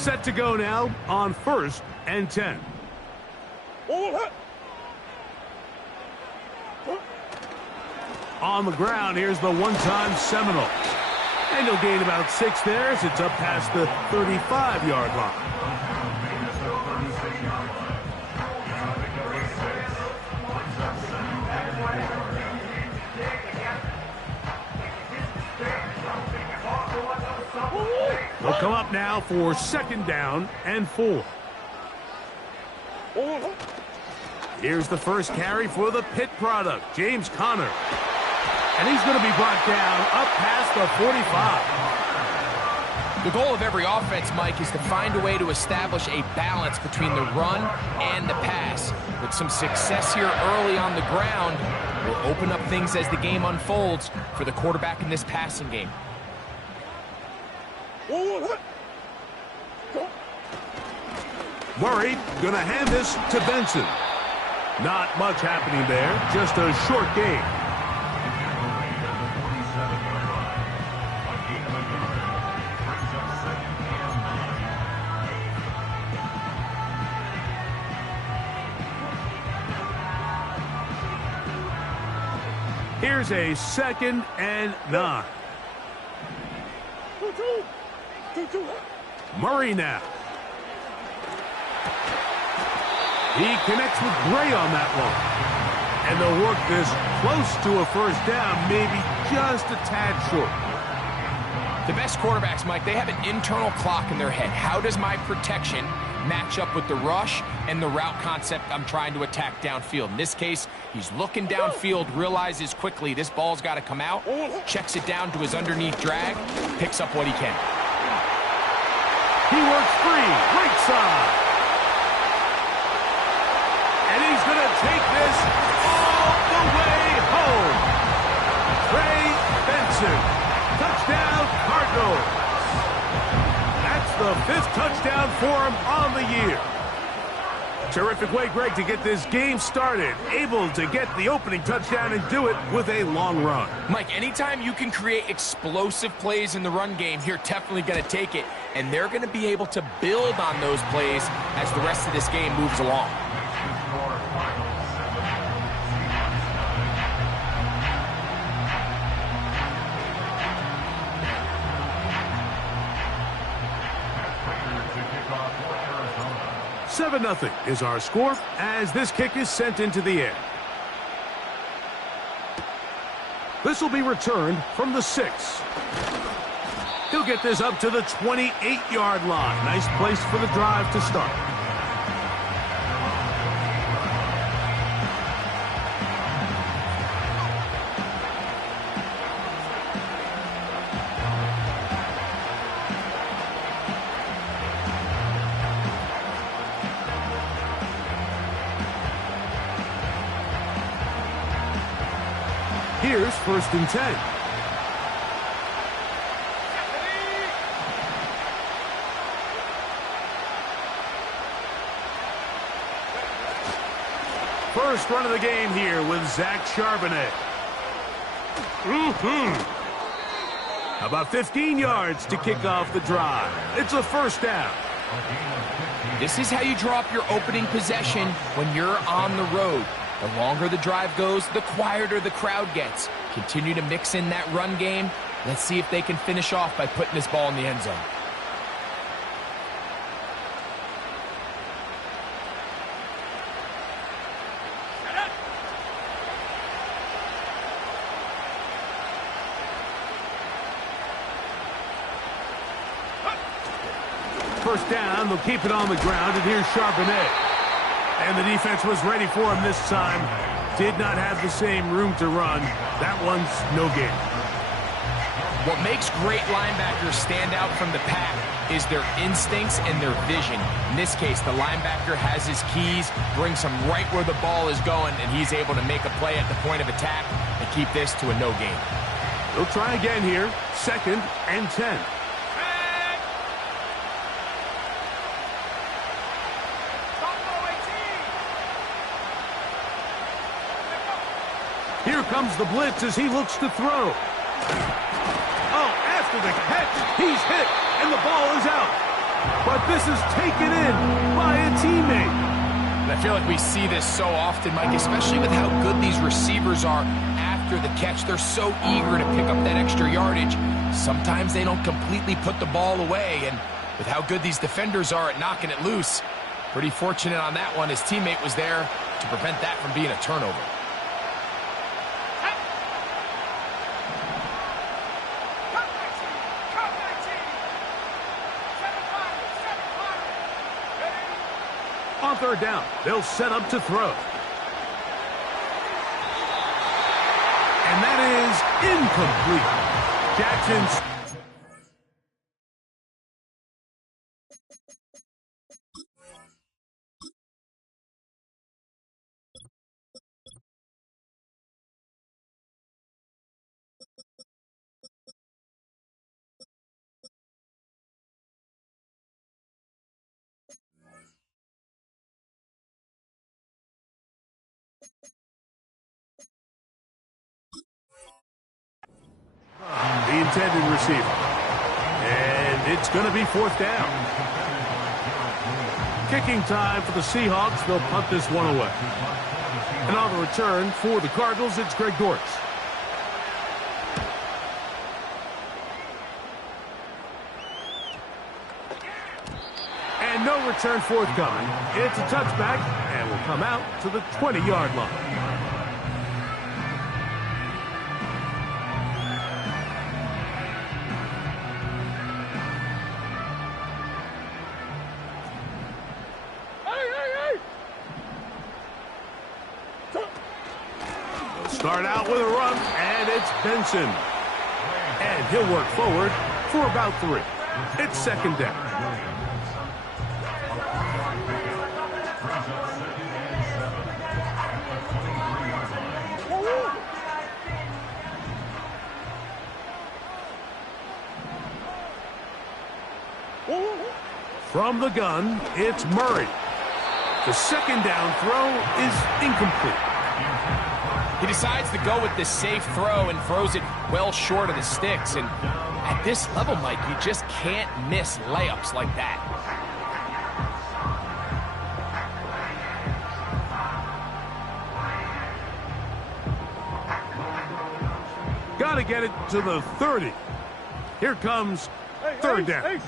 Set to go now on 1st and 10. On the ground, here's the one-time Seminole. And he'll gain about 6 there as it's up past the 35-yard line. They'll come up now for 2nd down and 4. Here's the first carry for the Pitt product, James Conner. And he's going to be brought down up past the 45. The goal of every offense, Mike, is to find a way to establish a balance between the run and the pass. With some success here early on the ground, will open up things as the game unfolds for the quarterback in this passing game. Murray going to hand this to Benson. Not much happening there, just a short game. Here's a 2nd and 9. Murray now. He connects with Gray on that one. And they'll work this close to a 1st down, maybe just a tad short. The best quarterbacks, Mike, they have an internal clock in their head. How does my protection match up with the rush and the route concept I'm trying to attack downfield? In this case, he's looking downfield, realizes quickly this ball's got to come out, checks it down to his underneath drag, picks up what he can. He works free, right side. And he's going to take this all the way home. Trey Benson, touchdown Cardinals. That's the 5th touchdown for him on the year. Terrific way, Greg, to get this game started. Able to get the opening touchdown and do it with a long run. Mike, anytime you can create explosive plays in the run game, you're definitely going to take it. And they're going to be able to build on those plays as the rest of this game moves along. Seven 0 is our score as this kick is sent into the air. This will be returned from the 6. He'll get this up to the 28-yard line. Nice place for the drive to start. Here's 1st and 10. First run of the game here with Zach Charbonnet. About 15 yards to kick off the drive. It's a 1st down. This is how you draw up your opening possession when you're on the road. The longer the drive goes, the quieter the crowd gets. Continue to mix in that run game. Let's see if they can finish off by putting this ball in the end zone. First down, they'll keep it on the ground, and here's Charbonnet. And the defense was ready for him this time. Did not have the same room to run. That one's no gain. What makes great linebackers stand out from the pack is their instincts and their vision. In this case, the linebacker has his keys, brings him right where the ball is going, and he's able to make a play at the point of attack and keep this to a no gain. They'll try again here. 2nd and 10. Here comes the blitz as he looks to throw. Oh, after the catch, he's hit, and the ball is out. But this is taken in by a teammate. I feel like we see this so often, Mike, especially with how good these receivers are after the catch. They're so eager to pick up that extra yardage. Sometimes they don't completely put the ball away, and with how good these defenders are at knocking it loose, pretty fortunate on that one. His teammate was there to prevent that from being a turnover. On third down, they'll set up to throw. And that is incomplete. Jackson's... the intended receiver. And it's going to be fourth down. Kicking time for the Seahawks. They'll punt this one away. And on the return for the Cardinals, it's Greg Dortch. And no return forthcoming. It's a touchback and will come out to the 20-yard line. Start out with a run, and it's Benson. And he'll work forward for about 3. It's second down. From the gun, it's Murray. The second down throw is incomplete. He decides to go with the safe throw and throws it well short of the sticks. And at this level, Mike, you just can't miss layups like that. Got to get it to the 30. Here comes third down.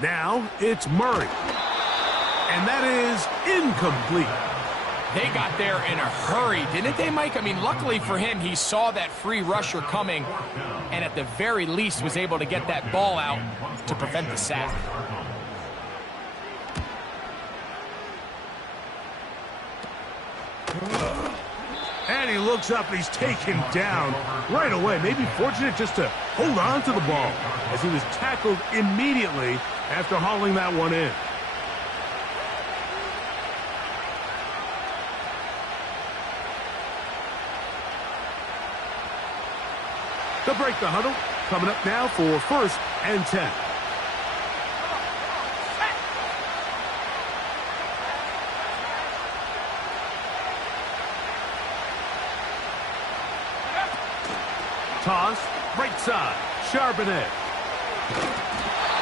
Now it's Murray. And that is incomplete. They got there in a hurry, didn't they, Mike? I mean, luckily for him, he saw that free rusher coming and at the very least was able to get that ball out to prevent the sack. And he looks up and he's taken down right away. Maybe fortunate just to hold on to the ball as he was tackled immediately after hauling that one in. They'll break the huddle. Coming up now for 1st and 10. Toss, right side, Charbonnet.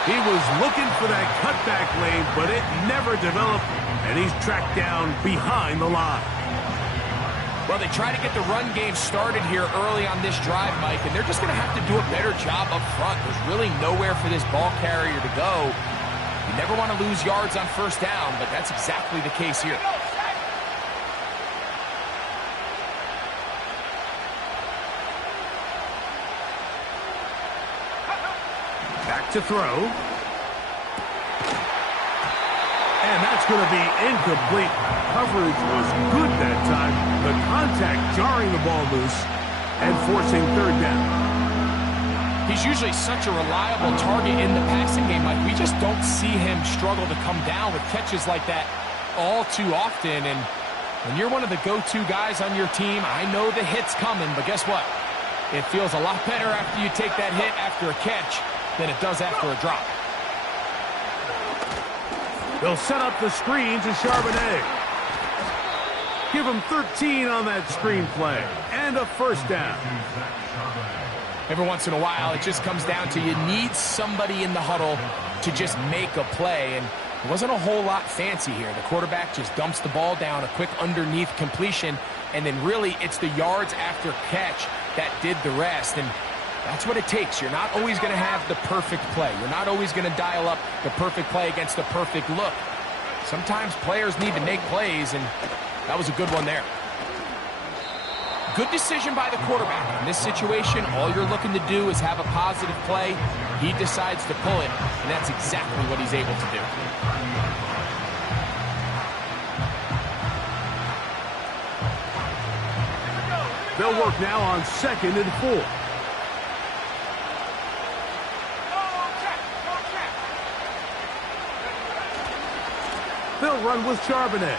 He was looking for that cutback lane, but it never developed, and he's tracked down behind the line. Well, they try to get the run game started here early on this drive, Mike, and they're just going to have to do a better job up front. There's really nowhere for this ball carrier to go. You never want to lose yards on first down, but that's exactly the case here. Back to throw. And that's going to be incomplete. Coverage was good that time. The contact jarring the ball loose and forcing third down. He's usually such a reliable target in the passing game, Mike. We just don't see him struggle to come down with catches like that all too often. And when you're one of the go-to guys on your team, I know the hit's coming, but guess what? It feels a lot better after you take that hit after a catch than it does after a drop. They'll set up the screen to Charbonnet. Give him 13 on that screen play. And a first down. Every once in a while, it just comes down to you need somebody in the huddle to just make a play, and it wasn't a whole lot fancy here. The quarterback just dumps the ball down, a quick underneath completion, and then really it's the yards after catch that did the rest, and that's what it takes. You're not always going to have the perfect play. You're not always going to dial up the perfect play against the perfect look. Sometimes players need to make plays, and that was a good one there. Good decision by the quarterback. In this situation, all you're looking to do is have a positive play. He decides to pull it, and that's exactly what he's able to do. They'll work now on 2nd and 4. They'll run with Charbonnet.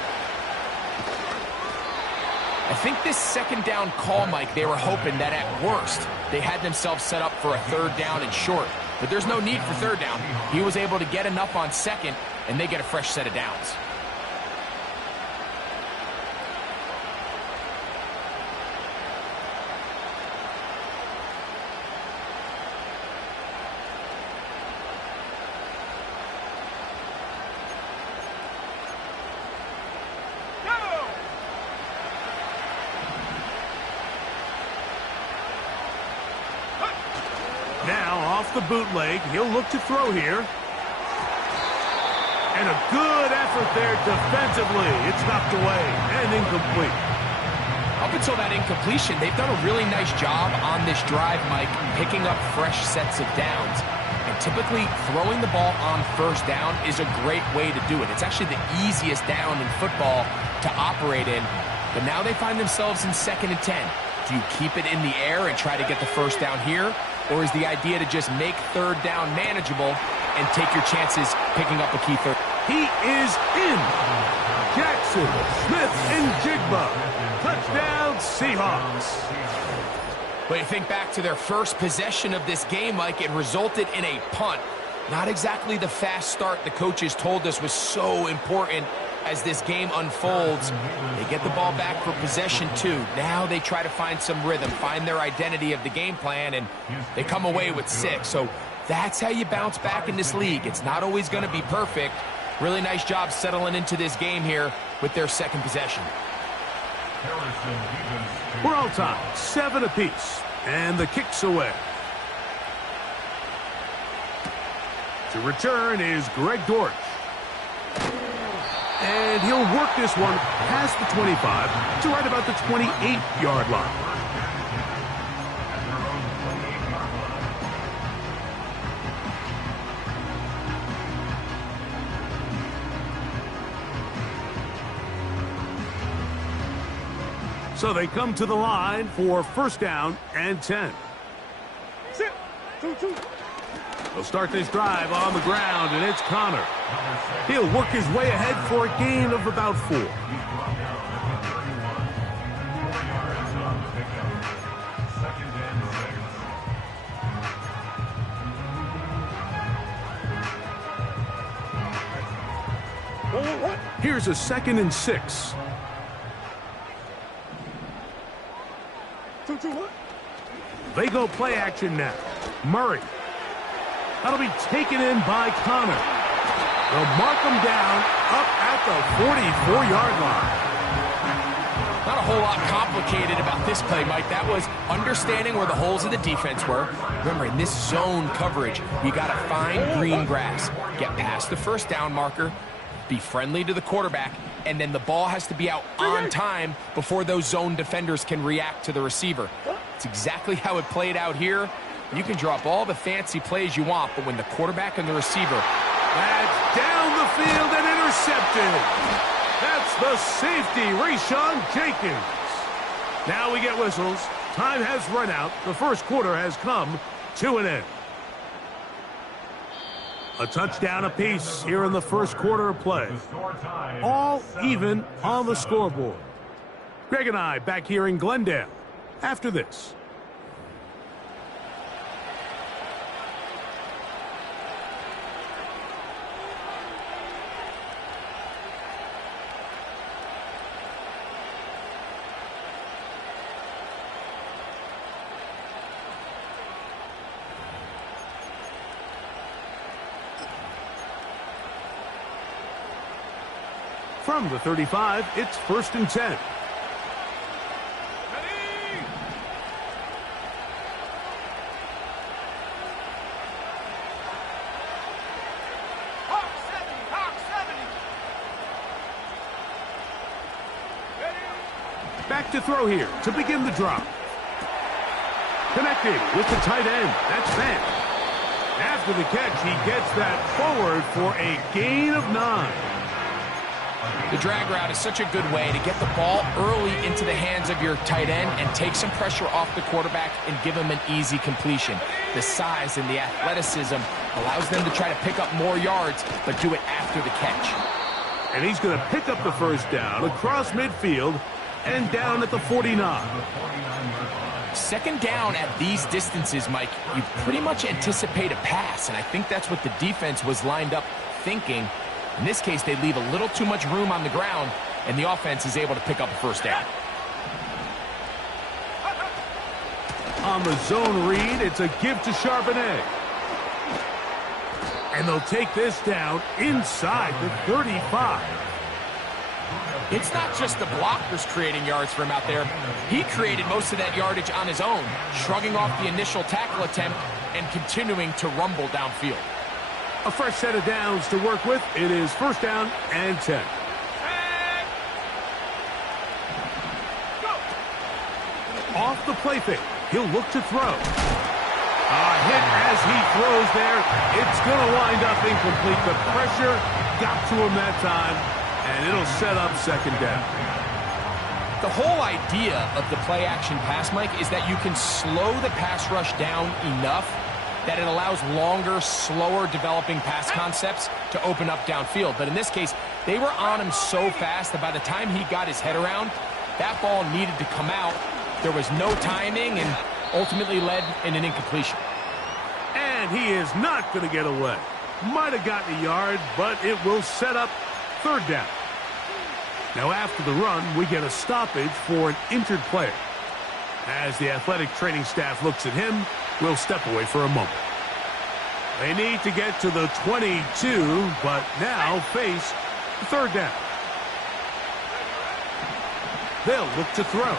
I think this 2nd down call, Mike, they were hoping that at worst they had themselves set up for a 3rd down and short. But there's no need for 3rd down. He was able to get enough on 2nd, and they get a fresh set of downs. Now off the bootleg, he'll look to throw here. And a good effort there defensively. It's knocked away and incomplete. Up until that incompletion, they've done a really nice job on this drive, Mike, picking up fresh sets of downs. And typically, throwing the ball on 1st down is a great way to do it. It's actually the easiest down in football to operate in. But now they find themselves in 2nd and 10. Do you keep it in the air and try to get the 1st down here? Or is the idea to just make 3rd down manageable and take your chances picking up a key 3rd? He is in. Jackson, Smith, and Jigba. Touchdown, Seahawks. But you think back to their first possession of this game, Mike, it resulted in a punt. Not exactly the fast start the coaches told us was so important as this game unfolds. They get the ball back for possession 2. Now they try to find some rhythm, find their identity of the game plan, and they come away with 6. So that's how you bounce back in this league. It's not always going to be perfect. Really nice job settling into this game here with their 2nd possession. We're all tied, 7 apiece, and the kick's away. To return is Greg Dortch. And he'll work this one past the 25 to right about the 28-yard line. So they come to the line for 1st down and 10. They'll start this drive on the ground, and it's Connor. He'll work his way ahead for a gain of about 4. Here's a 2nd and 6. They go play action now. Murray. That'll be taken in by Connor. They'll mark him down up at the 44-yard line. Not a whole lot complicated about this play, Mike. That was understanding where the holes of the defense were. Remember, in this zone coverage, you got to find green grass. Get past the 1st down marker, be friendly to the quarterback, and then the ball has to be out on time before those zone defenders can react to the receiver. It's exactly how it played out here. You can drop all the fancy plays you want, but when the quarterback and the receiver... That's down the field and intercepted. That's the safety, Rayshon Jenkins. Now we get whistles. Time has run out. The 1st quarter has come to an end. A touchdown apiece here in the 1st quarter of play. All even on the scoreboard. Greg and I back here in Glendale after this. From the 35, it's 1st and 10. Back to throw here to begin the drop. Connecting with the tight end. That's Van. After the catch, he gets that forward for a gain of 9. The drag route is such a good way to get the ball early into the hands of your tight end and take some pressure off the quarterback and give him an easy completion. The size and the athleticism allows them to try to pick up more yards, but do it after the catch. And he's going to pick up the first down across midfield and down at the 49. Second down at these distances, Mike, you pretty much anticipate a pass, and I think that's what the defense was lined up thinking. In this case, they leave a little too much room on the ground, and the offense is able to pick up a first down. On the zone read, it's a give to Charbonnet. And they'll take this down inside the 35. It's not just the blockers creating yards for him out there. He created most of that yardage on his own, shrugging off the initial tackle attempt and continuing to rumble downfield. A fresh set of downs to work with. It is 1st down and 10. Off the play fake. He'll look to throw. A hit as he throws there. It's going to wind up incomplete. The pressure got to him that time, and it'll set up 2nd down. The whole idea of the play-action pass, Mike, is that you can slow the pass rush down enough that it allows longer, slower developing pass concepts to open up downfield. But in this case, they were on him so fast that by the time he got his head around, that ball needed to come out. There was no timing and ultimately led in an incompletion. And he is not going to get away. Might have gotten a yard, but it will set up 3rd down. Now after the run, we get a stoppage for an injured player. As the athletic training staff looks at him, we'll step away for a moment. They need to get to the 22, but now face 3rd down. They'll look to throw.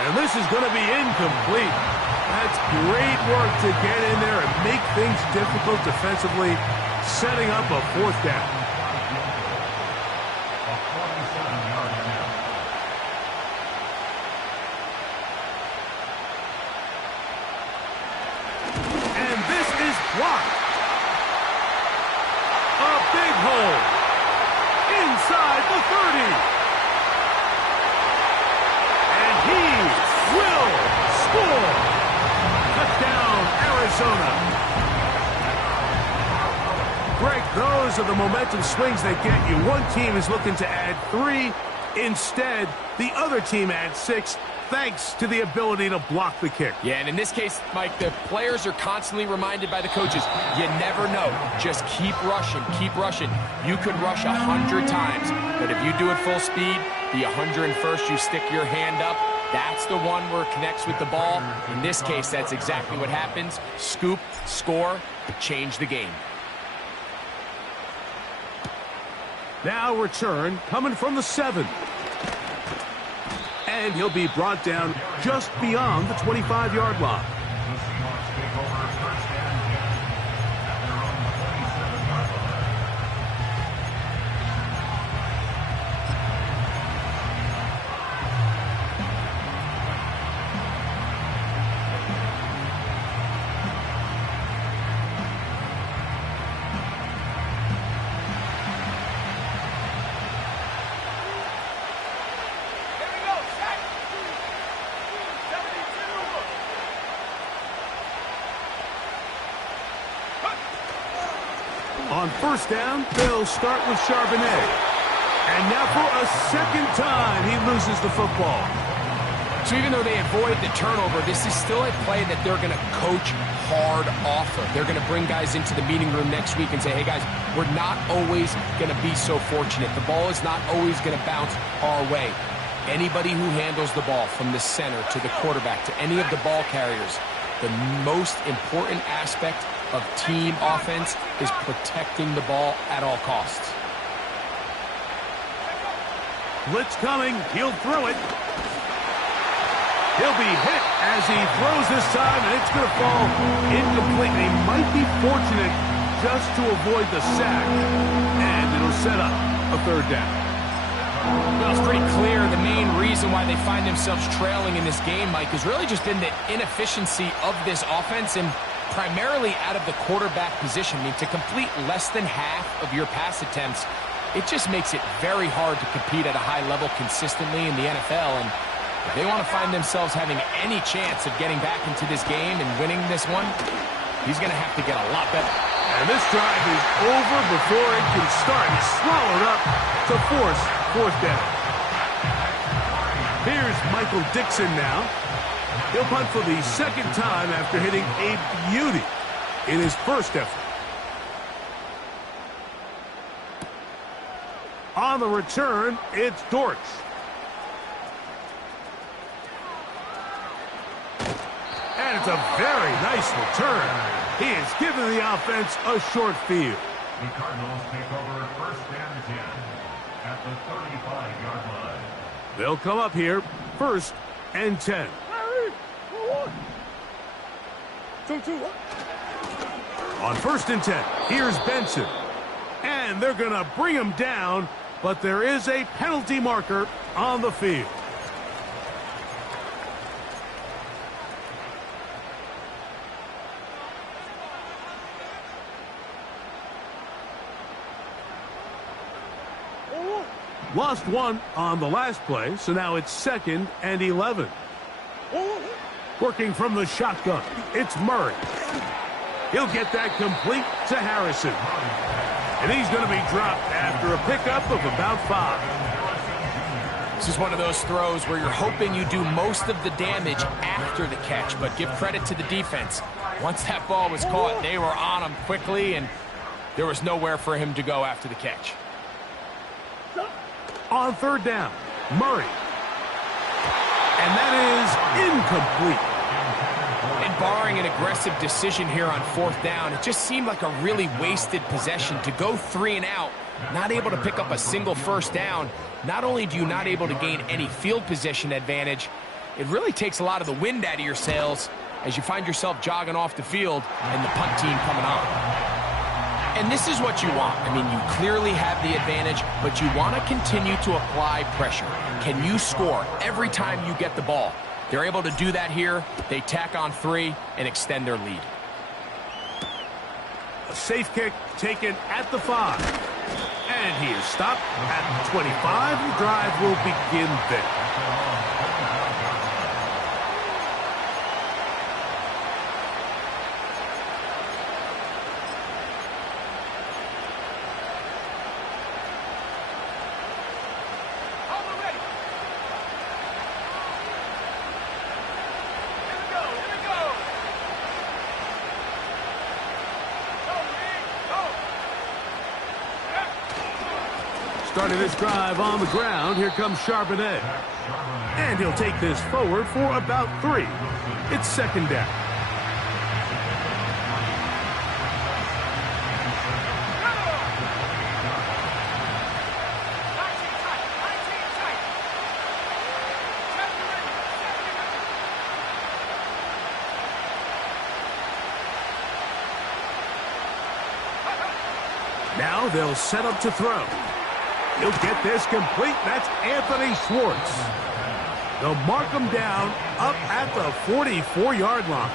And this is going to be incomplete. That's great work to get in there and make things difficult defensively, setting up a 4th down. Blocked. A big hole. Inside the 30. And he will score. Touchdown, Arizona. Greg, those are the momentum swings that get you. One team is looking to add 3. Instead, the other team adds 6. Thanks to the ability to block the kick. Yeah, and in this case, Mike, the players are constantly reminded by the coaches, you never know. Just keep rushing, keep rushing. You could rush 100 times, but if you do it full speed, the 101st, you stick your hand up, that's the one where it connects with the ball. In this case, that's exactly what happens. Scoop, score, change the game. Now return coming from the 7. And he'll be brought down just beyond the 25-yard line. On 1st down, they'll start with Charbonnet. And now for a 2nd time, he loses the football. So even though they avoid the turnover, this is still a play that they're going to coach hard off of. They're going to bring guys into the meeting room next week and say, hey, guys, we're not always going to be so fortunate. The ball is not always going to bounce our way. Anybody who handles the ball from the center to the quarterback to any of the ball carriers, the most important aspect of team offense is protecting the ball at all costs. Blitz coming. He'll throw it. He'll be hit as he throws this time, and it's going to fall incomplete. He might be fortunate just to avoid the sack, and it'll set up a third down. Well, it's pretty clear the main reason why they find themselves trailing in this game, Mike, has really just been the inefficiency of this offense and primarily out of the quarterback position. I mean, to complete less than half of your pass attempts, it just makes it very hard to compete at a high level consistently in the NFL. And if they want to find themselves having any chance of getting back into this game and winning this one, he's going to have to get a lot better. And this drive is over before it can start. He's swallowed up to force fourth down. Here's Michael Dixon now. He'll punt for the second time after hitting a beauty in his first effort. On the return, it's Dortch. And it's a very nice return. He has given the offense a short field. The Cardinals take over first and 10 at the 35-yard line. They'll come up here, first and 10. On first and 10, here's Benson. And they're going to bring him down, but there is a penalty marker on the field. Lost one on the last play, so now it's second and 11. Working from the shotgun, it's Murray. He'll get that complete to Harrison. And he's going to be dropped after a pickup of about 5. This is one of those throws where you're hoping you do most of the damage after the catch, but give credit to the defense. Once that ball was caught, they were on him quickly, and there was nowhere for him to go after the catch. On third down, Murray. And that is incomplete. And barring an aggressive decision here on fourth down, it just seemed like a really wasted possession to go 3 and out, not able to pick up a single first down. Not only do you not able to gain any field position advantage, it really takes a lot of the wind out of your sails as you find yourself jogging off the field and the punt team coming on. And this is what you want. I mean, you clearly have the advantage, but you want to continue to apply pressure. Can you score every time you get the ball? They're able to do that here. They tack on 3 and extend their lead. A safe kick taken at the 5. And he is stopped at the 25. The drive will begin there. Starting this drive on the ground, here comes Charbonnet. And he'll take this forward for about 3. It's second down. Now they'll set up to throw. He'll get this complete. That's Anthony Schwartz. They'll mark him down up at the 44-yard line.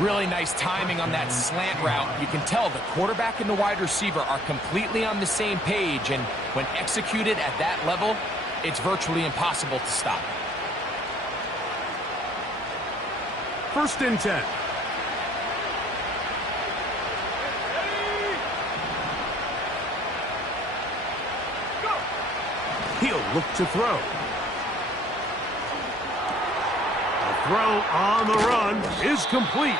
Really nice timing on that slant route. You can tell the quarterback and the wide receiver are completely on the same page, and when executed at that level, it's virtually impossible to stop. First and 10. He'll look to throw. The throw on the run is complete.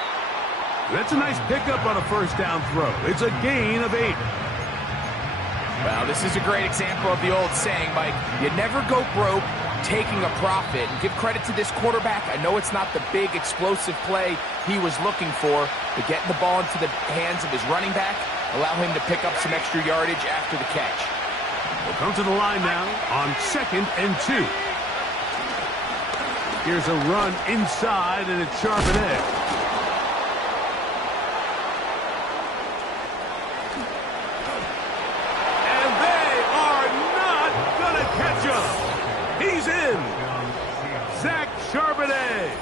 That's a nice pickup on a first down throw. It's a gain of 8. Well, this is a great example of the old saying, Mike. You never go broke taking a profit. And give credit to this quarterback. I know it's not the big explosive play he was looking for, but getting the ball into the hands of his running back allow him to pick up some extra yardage after the catch. Come to the line now on 2nd and 2. Here's a run inside, and it's Charbonnet. And they are not going to catch him. He's in. Zach Charbonnet.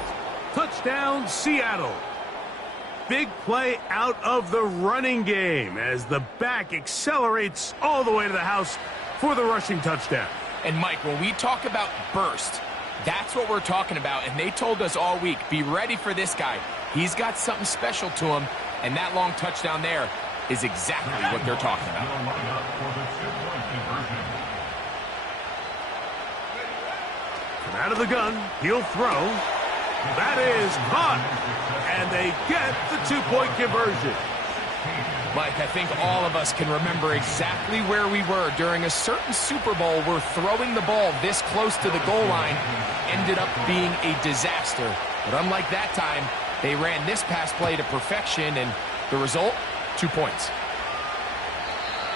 Touchdown, Seattle. Big play out of the running game as the back accelerates all the way to the house for the rushing touchdown. And Mike, when we talk about burst, that's what we're talking about. And they told us all week, be ready for this guy. He's got something special to him, and that long touchdown there is exactly what they're talking about. From out of the gun, he'll throw. That is caught, and they get the 2-point conversion. Mike, I think all of us can remember exactly where we were during a certain Super Bowl where throwing the ball this close to the goal line ended up being a disaster. But unlike that time, they ran this pass play to perfection, and the result, 2 points.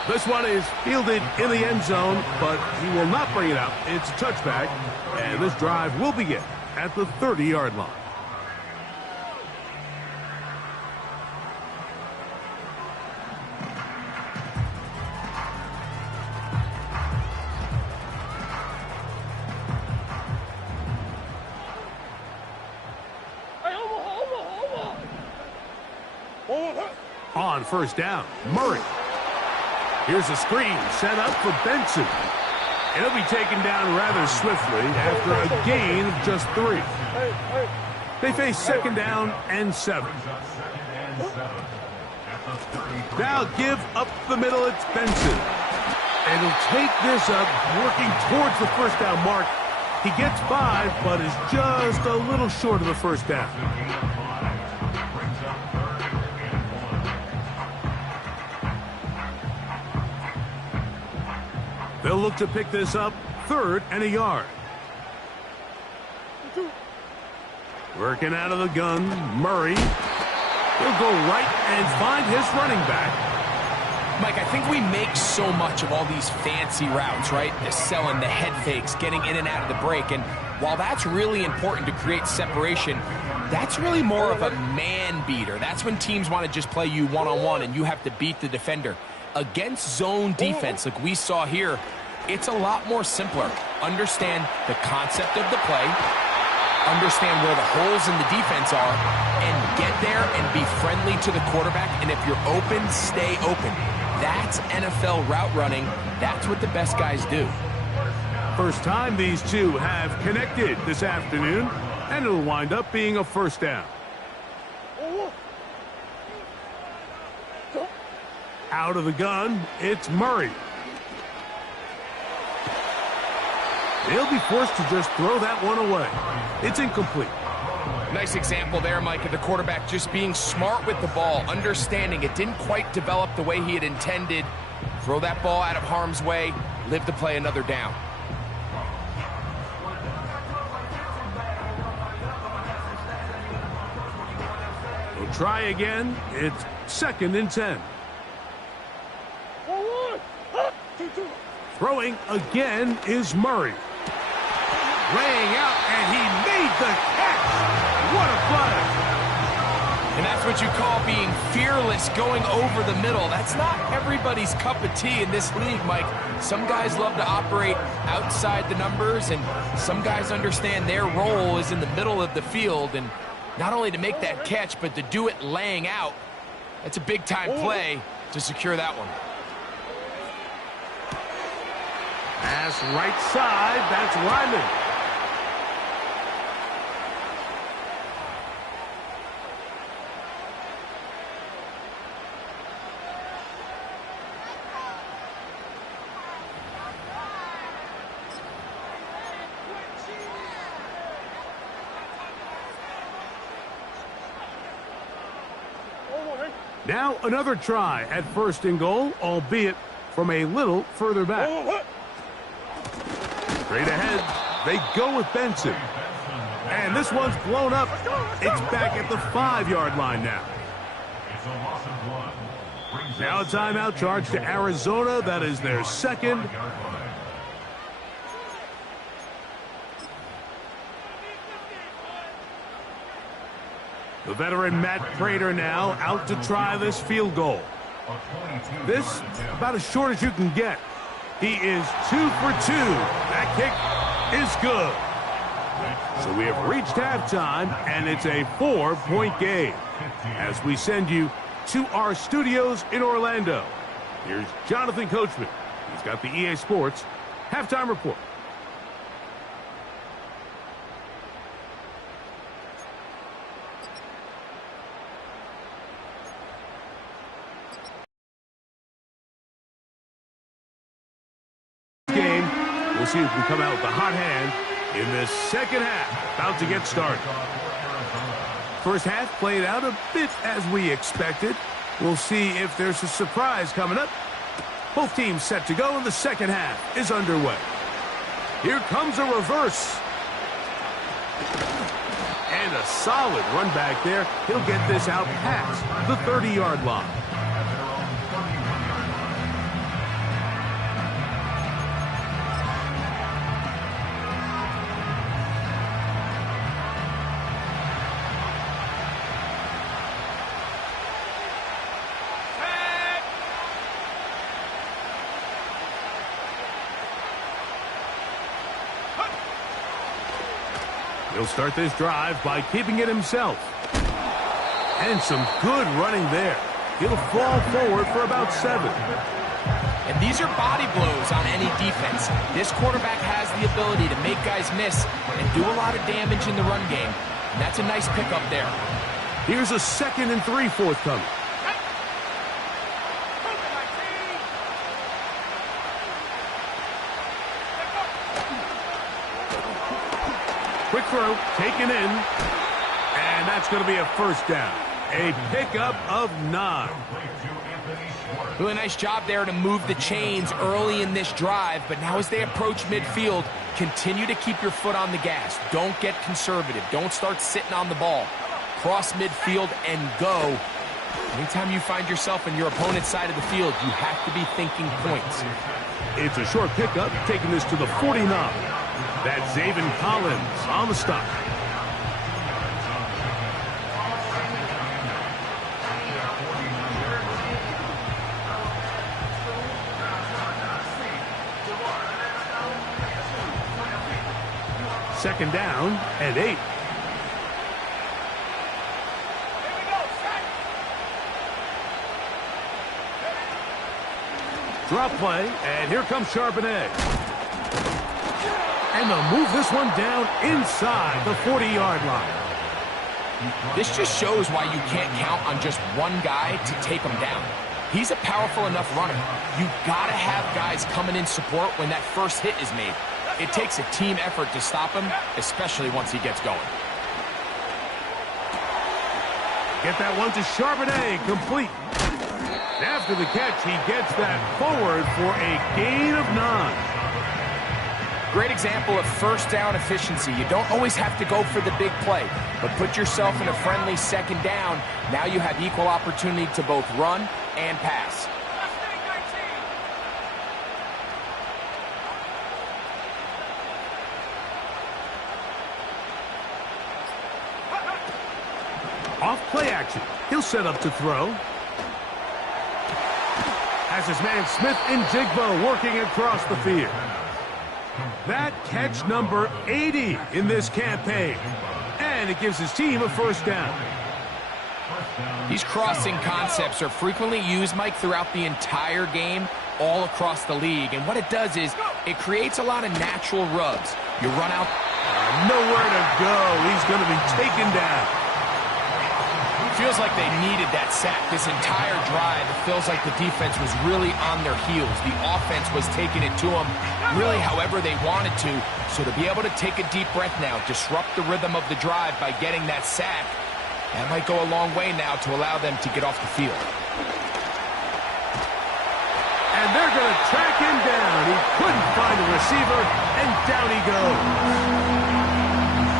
This one is fielded in the end zone, but he will not bring it out. It's a touchback, and this drive will begin at the 30-yard line. On first down, Murray. Here's a screen set up for Benson. And he'll be taken down rather swiftly after a gain of just 3. They face 2nd down and 7. Now give up the middle, it's Benson. And he'll take this up, working towards the first down mark. He gets 5, but is just a little short of the first down. They'll look to pick this up, 3rd and a yard. Working out of the gun, Murray. He'll go right and find his running back. Mike, I think we make so much of all these fancy routes, right? The selling, the head fakes, getting in and out of the break. And while that's really important to create separation, that's really more of a man beater. That's when teams want to just play you one-on-one and you have to beat the defender. Against zone defense, like we saw here, it's a lot more simpler. Understand the concept of the play, understand where the holes in the defense are, and get there and be friendly to the quarterback. And if you're open, stay open. That's NFL route running. That's what the best guys do. First time these two have connected this afternoon, and it'll wind up being a first down. Out of the gun, it's Murray. They'll be forced to just throw that one away. It's incomplete. Nice example there, Mike, of the quarterback just being smart with the ball, understanding it didn't quite develop the way he had intended. Throw that ball out of harm's way, live to play another down. We'll try again. It's 2nd and 10. Throwing again is Murray. Laying out, and he made the catch. What a play. And that's what you call being fearless, going over the middle. That's not everybody's cup of tea in this league, Mike. Some guys love to operate outside the numbers, and some guys understand their role is in the middle of the field. And not only to make that catch, but to do it laying out. That's a big-time play to secure that one. Pass right side, that's Ryman. Now another try at 1st and goal, albeit from a little further back. Straight ahead, they go with Benson. And this one's blown up. It's back at the 5-yard line now. Now a timeout charge to Arizona. That is their 2nd. The veteran Matt Prater now out to try this field goal. This about as short as you can get. He is 2 for 2. That kick is good. So we have reached halftime, and it's a 4-point game. As we send you to our studios in Orlando, here's Jonathan Coachman. He's got the EA Sports Halftime Report. We'll see who can come out with the hot hand in this second half. About to get started. First half played out a bit as we expected. We'll see if there's a surprise coming up. Both teams set to go, and the second half is underway. Here comes a reverse. And a solid run back there. He'll get this out past the 30-yard line. He'll start this drive by keeping it himself. And some good running there. He'll fall forward for about 7. And these are body blows on any defense. This quarterback has the ability to make guys miss and do a lot of damage in the run game. And that's a nice pickup there. Here's a 2nd and 3 forthcoming. Quick throw, taken in, and that's going to be a first down. A pickup of 9. Really nice job there to move the chains early in this drive, but now as they approach midfield, continue to keep your foot on the gas. Don't get conservative. Don't start sitting on the ball. Cross midfield and go. Anytime you find yourself in your opponent's side of the field, you have to be thinking points. It's a short pickup, taking this to the 49. That's Zaven Collins on the stop. Second down and 8. Drop play, and here comes Charbonnet. And they'll move this one down inside the 40-yard line. This just shows why you can't count on just one guy to take him down. He's a powerful enough runner. You've got to have guys coming in support when that first hit is made. It takes a team effort to stop him, especially once he gets going. Get that one to Charbonnet, complete. After the catch, he gets that forward for a gain of 9. Great example of first down efficiency. You don't always have to go for the big play, but put yourself in a friendly second down. Now you have equal opportunity to both run and pass. Off play action. He'll set up to throw. Has his man Smith and Jigbo working across the field. That catch number 80 in this campaign. And it gives his team a first down. These crossing concepts are frequently used, Mike, throughout the entire game, all across the league. And what it does is it creates a lot of natural rubs. You run out. Nowhere to go. He's going to be taken down. Feels like they needed that sack. This entire drive, it feels like the defense was really on their heels. The offense was taking it to them really however they wanted to. So to be able to take a deep breath now, disrupt the rhythm of the drive by getting that sack, that might go a long way now to allow them to get off the field. And they're going to track him down. He couldn't find a receiver, and down he goes.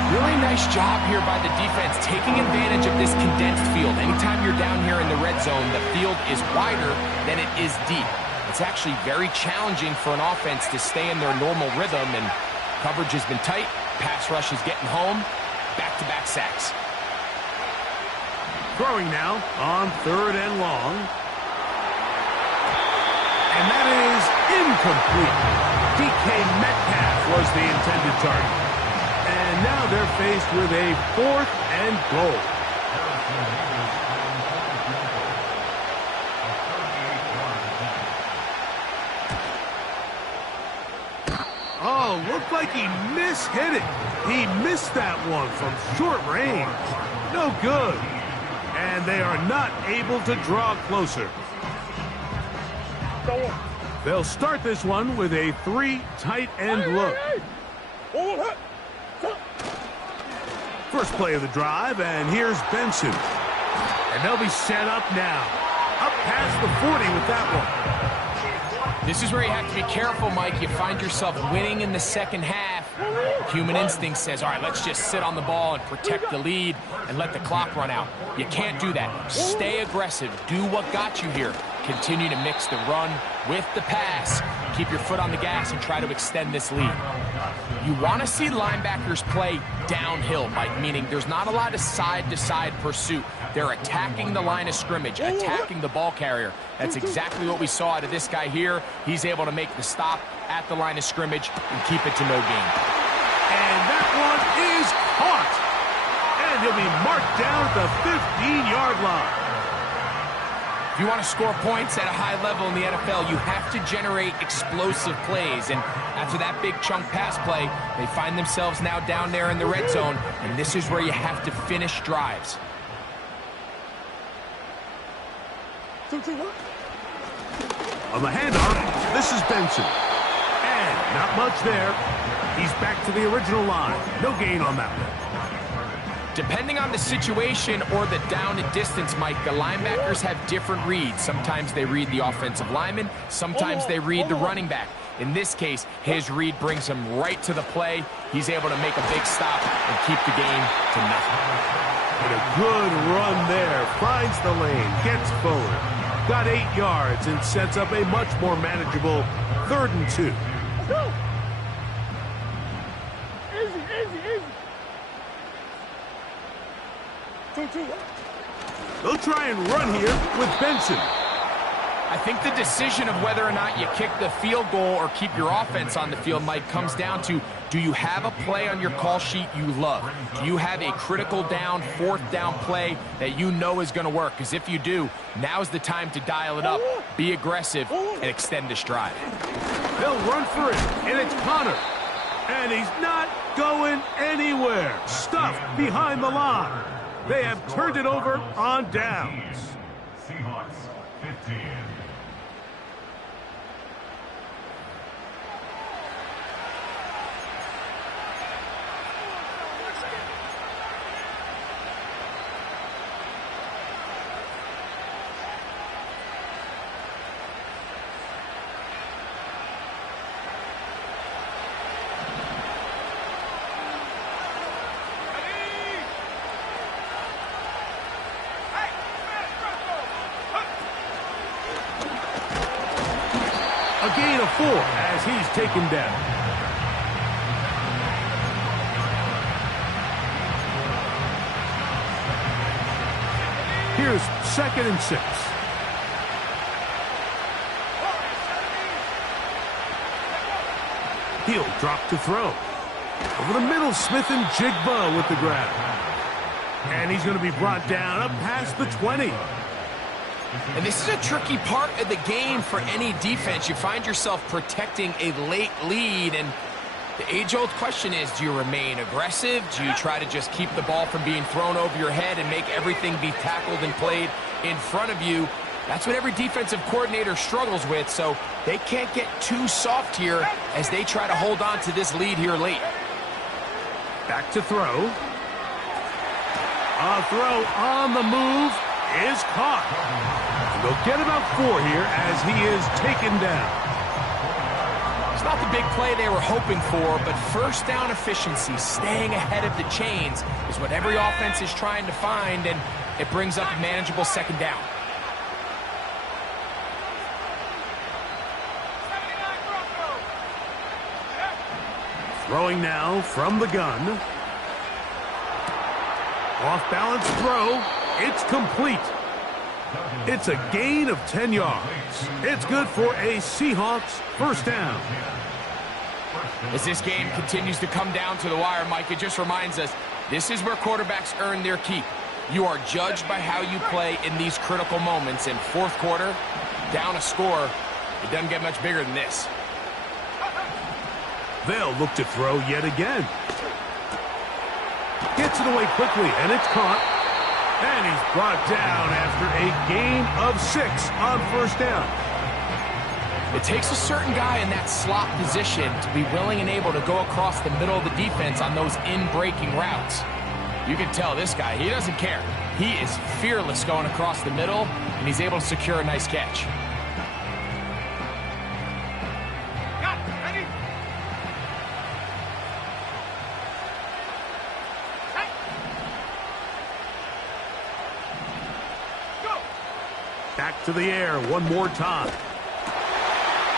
Really nice job here by the defense, taking advantage of this condensed field. Anytime you're down here in the red zone, the field is wider than it is deep. It's actually very challenging for an offense to stay in their normal rhythm, and coverage has been tight. Pass rush is getting home. Back-to-back sacks. Throwing now on 3rd and long. And that is incomplete. DK Metcalf was the intended target. And now they're faced with a 4th and goal. Oh, looked like he mishit it. He missed that one from short range. No good. And they are not able to draw closer. They'll start this one with a 3 tight end look. First play of the drive, and here's Benson. And they'll be set up now. Up past the 40 with that one. This is where you have to be careful, Mike. You find yourself winning in the second half. Human instinct says, all right, let's just sit on the ball and protect the lead and let the clock run out. You can't do that. Stay aggressive. Do what got you here. Continue to mix the run with the pass. Keep your foot on the gas and try to extend this lead. You want to see linebackers play downhill, Mike, meaning there's not a lot of side-to-side pursuit. They're attacking the line of scrimmage, attacking the ball carrier. That's exactly what we saw out of this guy here. He's able to make the stop at the line of scrimmage and keep it to no gain. And that one is caught. And he'll be marked down at the 15-yard line. If you want to score points at a high level in the NFL, you have to generate explosive plays. And after that big chunk pass play, they find themselves now down there in the red zone. And this is where you have to finish drives. On the handoff, this is Benson. And not much there. He's back to the original line. No gain on that one. Depending on the situation or the down and distance, Mike, the linebackers have different reads. Sometimes they read the offensive lineman. Sometimes they read the running back. In this case, his read brings him right to the play. He's able to make a big stop and keep the game to nothing. And a good run there. Finds the lane, gets forward. Got 8 yards and sets up a much more manageable 3rd and 2. Let's go. Easy, easy, easy. 2-2. They'll try and run here with Benson. I think the decision of whether or not you kick the field goal or keep your offense on the field, Mike, comes down to, do you have a play on your call sheet you love? Do you have a critical down, 4th down play that you know is going to work? Because if you do, now's the time to dial it up, be aggressive, and extend this drive. They'll run for it, and it's Connor. And he's not going anywhere. Stuffed behind the line. They have turned it over on downs. Seahawks 15. A gain of 4 as he's taken down. Here's 2nd and 6. He'll drop to throw. Over the middle, Smith and Jigba with the grab. And he's going to be brought down up past the 20. And this is a tricky part of the game for any defense. You find yourself protecting a late lead, and the age-old question is, do you remain aggressive? Do you try to just keep the ball from being thrown over your head and make everything be tackled and played in front of you? That's what every defensive coordinator struggles with, so they can't get too soft here as they try to hold on to this lead here late. Back to throw. A throw on the move is caught. And they'll get about 4 here as he is taken down. It's not the big play they were hoping for, but first down efficiency, staying ahead of the chains, is what every offense is trying to find, and it brings up a manageable 2nd down. Throwing now from the gun. Off balance throw. It's complete. It's a gain of 10 yards. It's good for a Seahawks first down. As this game continues to come down to the wire, Mike, it just reminds us this is where quarterbacks earn their keep. You are judged by how you play in these critical moments. In fourth quarter, down a score, it doesn't get much bigger than this. They'll look to throw yet again. Gets it away quickly, and it's caught. And he's brought down after a gain of 6 on first down. It takes a certain guy in that slot position to be willing and able to go across the middle of the defense on those in-breaking routes. You can tell this guy, he doesn't care. He is fearless going across the middle, and he's able to secure a nice catch. Back to the air one more time.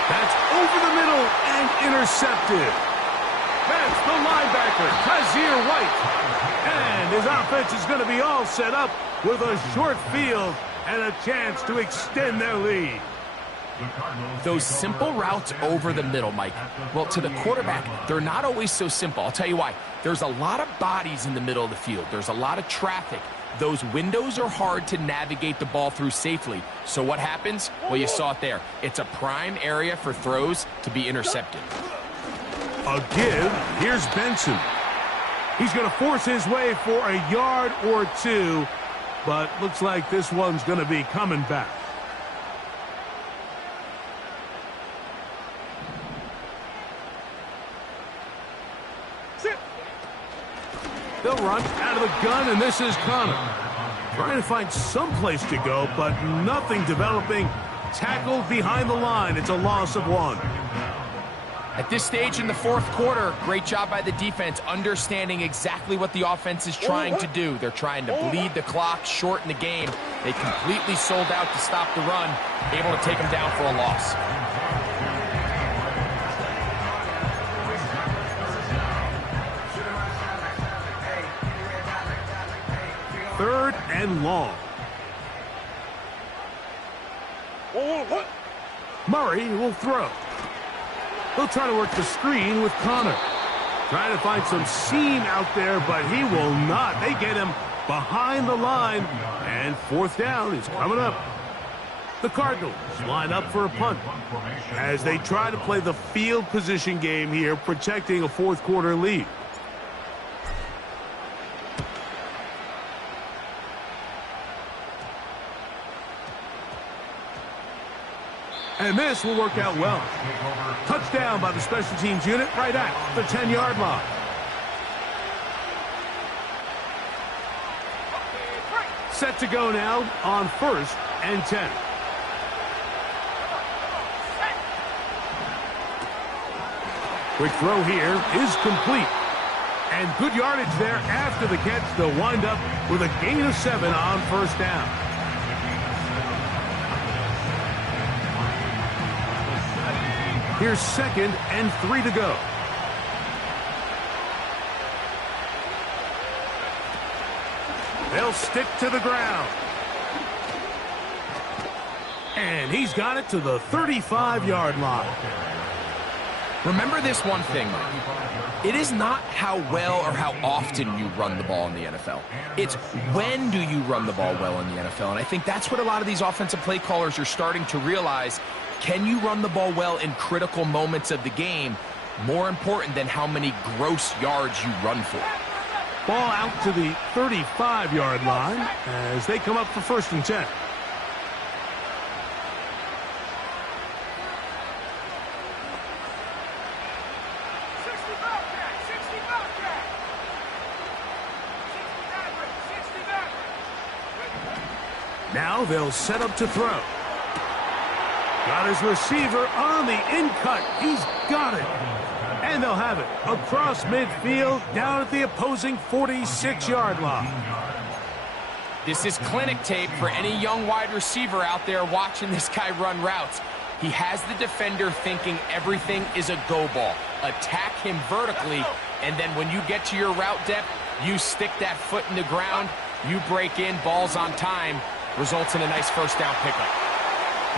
That's over the middle and intercepted. That's the linebacker, Kazir White. And his offense is going to be all set up with a short field and a chance to extend their lead. Those simple routes over the middle, Mike, well, to the quarterback, they're not always so simple. I'll tell you why. There's a lot of bodies in the middle of the field. There's a lot of traffic. Those windows are hard to navigate the ball through safely. So what happens? Well, you saw it there. It's a prime area for throws to be intercepted. A give. Here's Benson. He's going to force his way for a yard or two, but looks like this one's going to be coming back. They'll run out of the gun, and this is Connor. Trying to find some place to go, but nothing developing. Tackled behind the line. It's a loss of 1. At this stage in the fourth quarter, great job by the defense, understanding exactly what the offense is trying to do. They're trying to bleed the clock, shorten the game. They completely sold out to stop the run, able to take them down for a loss. Third and long. Murray will throw. He'll try to work the screen with Connor. Trying to find some seam out there, but he will not. They get him behind the line, and fourth down is coming up. The Cardinals line up for a punt as they try to play the field position game here, protecting a fourth quarter lead. And this will work out well. Touchdown by the special teams unit right at the 10-yard line. Set to go now on 1st and 10. Quick throw here is complete. And good yardage there after the catch. They'll wind up with a gain of 7 on first down. Here's 2nd and 3 to go. They'll stick to the ground. And he's got it to the 35-yard line. Remember this one thing, Mike. It is not how well or how often you run the ball in the NFL. It's when do you run the ball well in the NFL. And I think that's what a lot of these offensive play callers are starting to realize. Can you run the ball well in critical moments of the game? More important than how many gross yards you run for. Ball out to the 35-yard line as they come up for 1st and 10. Now they'll set up to throw. Got his receiver on the in-cut. He's got it. And they'll have it across midfield down at the opposing 46-yard line. This is clinic tape for any young wide receiver out there watching this guy run routes. He has the defender thinking everything is a go ball. Attack him vertically, and then when you get to your route depth, you stick that foot in the ground You break in, balls on time, results in a nice first down pickup.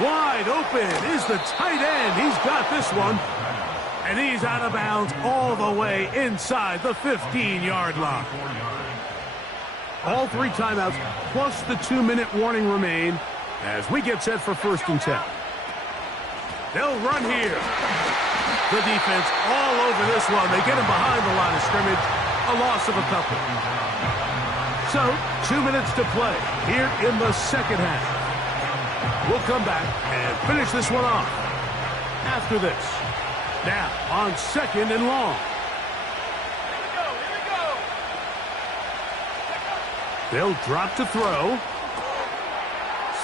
Wide open is the tight end. He's got this one. And he's out of bounds all the way inside the 15-yard line. All 3 timeouts plus the 2-minute warning remain as we get set for 1st and 10. They'll run here. The defense all over this one. They get him behind the line of scrimmage. A loss of a couple. So, 2 minutes to play here in the second half. We'll come back and finish this one off after this. Now, on 2nd and long. They'll drop to throw.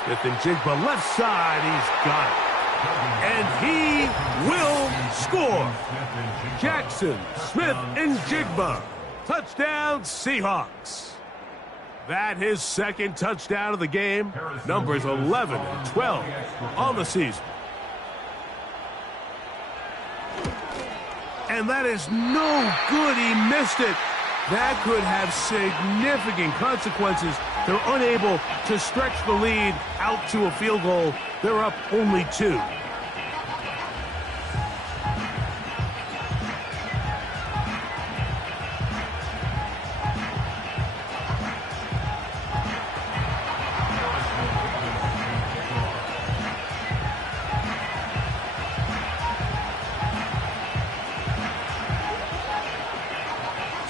Smith-Njigba left side. He's got it. And he will score. Jackson Smith-Njigba. Touchdown, Seahawks. That his 2nd touchdown of the game. Numbers 11 and 12 on the season. And that is no good. He missed it. That could have significant consequences. They're unable to stretch the lead out to a field goal. They're up only 2.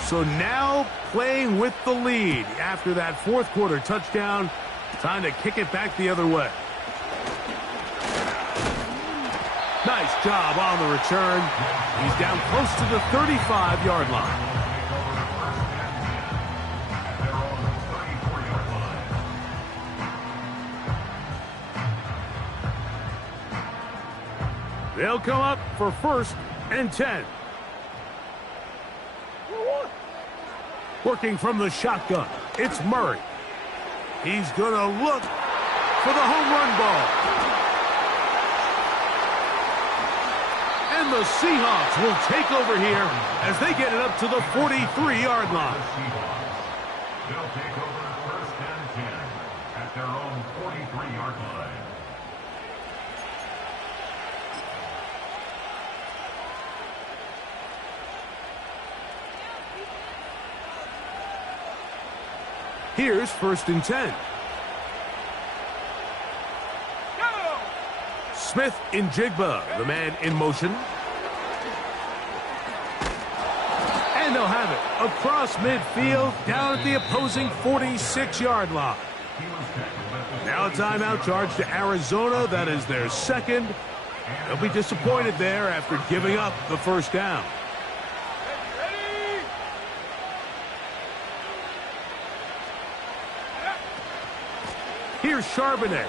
So now playing with the lead after that 4th quarter touchdown. Time to kick it back the other way. Nice job on the return. He's down close to the 35-yard line. They'll come up for 1st and 10. Working from the shotgun, it's Murray. He's going to look for the home run ball. And the Seahawks will take over here as they get it up to the 43-yard line. They'll take over 1st and 10 at their own 43-yard line. Here's 1st and 10. Smith-Njigba, the man in motion. And they'll have it across midfield down at the opposing 46-yard line. Now a timeout charge to Arizona. That is their 2nd. They'll be disappointed there after giving up the 1st down. Here's Charbonnet.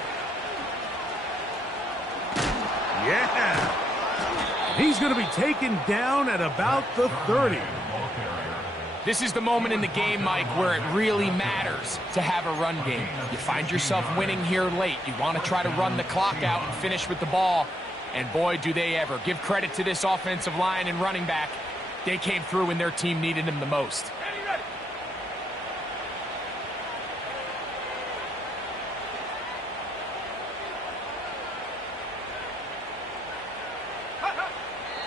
Yeah. He's going to be taken down at about the 30. This is the moment in the game, Mike, where it really matters to have a run game. You find yourself winning here late. You want to try to run the clock out and finish with the ball. And boy, do they ever. Give credit to this offensive line and running back. They came through when their team needed them the most.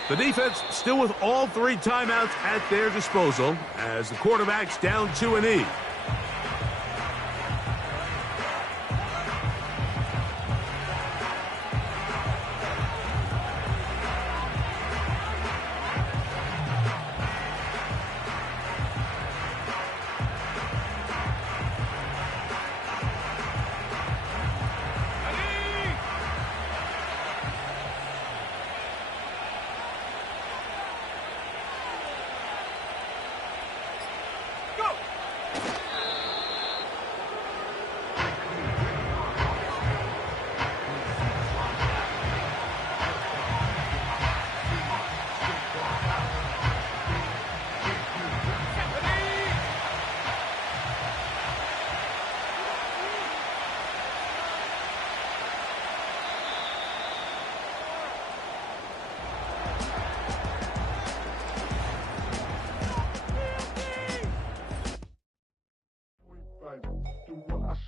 The defense still with all 3 timeouts at their disposal as the quarterback's down to an E.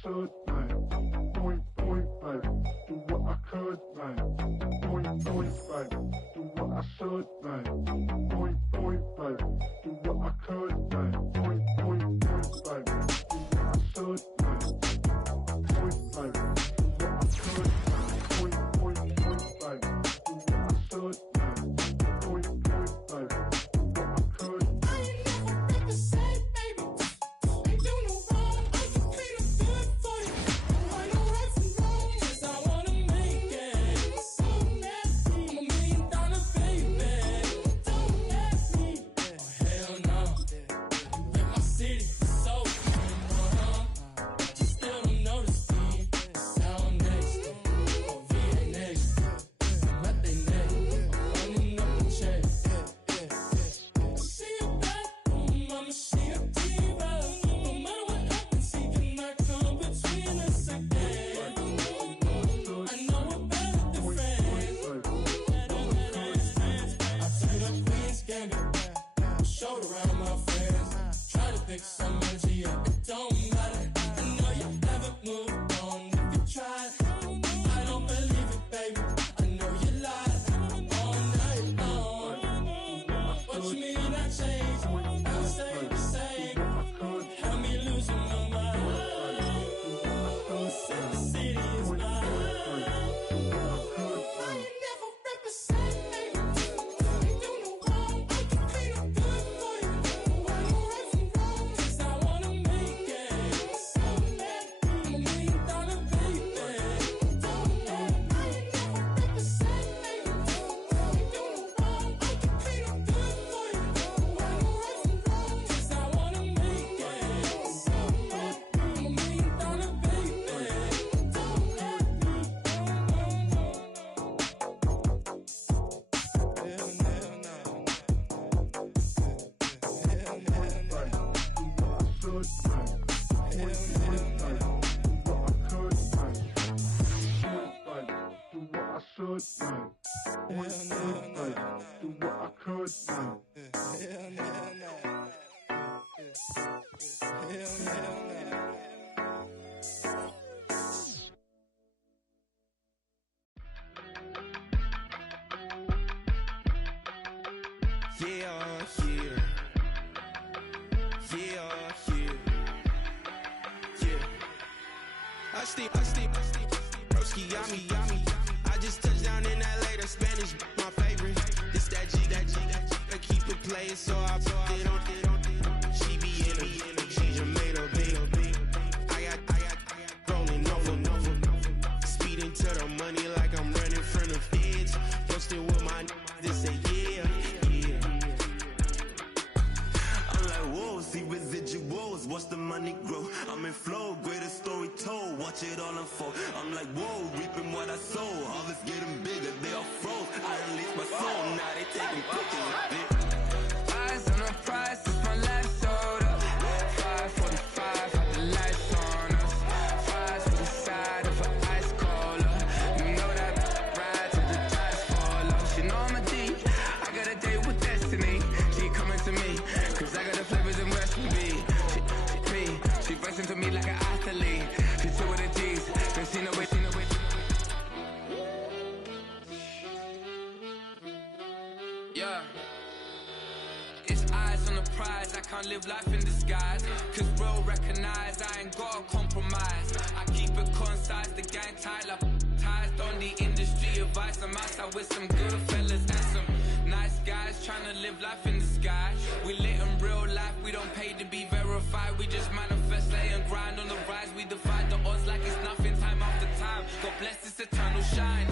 should, man. Point, baby. Do what I could, man. Point, baby. Do what I should, man. Point, baby. Do what I could, man. Point, baby. Do what I should, man. Point, baby. Do what I could, man. Point, baby. Do what I should, man. Point, baby. Do what I could. I ain't never represent, baby. Ain't do no wrong. I can clean up good for you. I know right from wrong. 'Cause I wanna make it. So nasty. I'm $1 million baby. Don't let me. Oh hell no. Rip my city so you still don't notice me. Sound next. Or VA next. Not they next. I'm running up the check. She a bad woman, mama, she a diva. No matter what happens, she cannot come between us again. I know we're better than friends. I took up Queen's Gambit, showed around my friends. Try to pick some energy up, it don't matter. I know you haven't moved on if you tried. I don't believe it, baby. I know you lied all night long. What you mean I changed? I'll stay the same. Had me losing my mind. Said the city is mine. I ain't never represent, baby. Ain't do no wrong. I can clean up good for you. I know right from wrong. 'Cause I wanna make it. So let me. I'm $1 million baby. Don't let me. I ain't never represent, baby. Ain't do no wrong. I can clean up good for you. I know right from wrong. 'Cause I wanna make it. So let me. I'm $1 million baby. Don't let me. Broski, yummy. I just touched down in LA, the Spanish, my favorite. This that G, I keep it playing, so I put it on. She be in it, she Jamaica, big. I got rolling over. Speeding to the money like I'm running from the feds. Posted with my this say yeah. I'm like, whoa, see residuals, watch the money grow. I'm in flow, greatest story told, watch it all unfold. I'm like, whoa, reaping what I sow. Harvest getting bigger, they all froze. I unleashed my soul, now they taking pictures of it. Eyes on the prize, it's my last soda. 5:45, had the lights on us. Fries for the side of an ice cola. You know that ride till the tires fall off. She know I'm a D, I got a date with destiny. She coming to me, 'cause I got the flavors in West B. She racing to me like an athlete. She two with the G's, then she know it. Yeah. It's eyes on the prize, I can't live life in disguise. 'Cause real recognize I ain't gotta compromise. I keep it concise, the gang tight like ties on the industry advice. I'm outside with some good fellas and some nice guys trying to live life in the sky. We lit in real life, we don't pay to be verified. We just manifest, lay and grind on the rise. We defy the odds like it's nothing, time after time. God bless this eternal shine.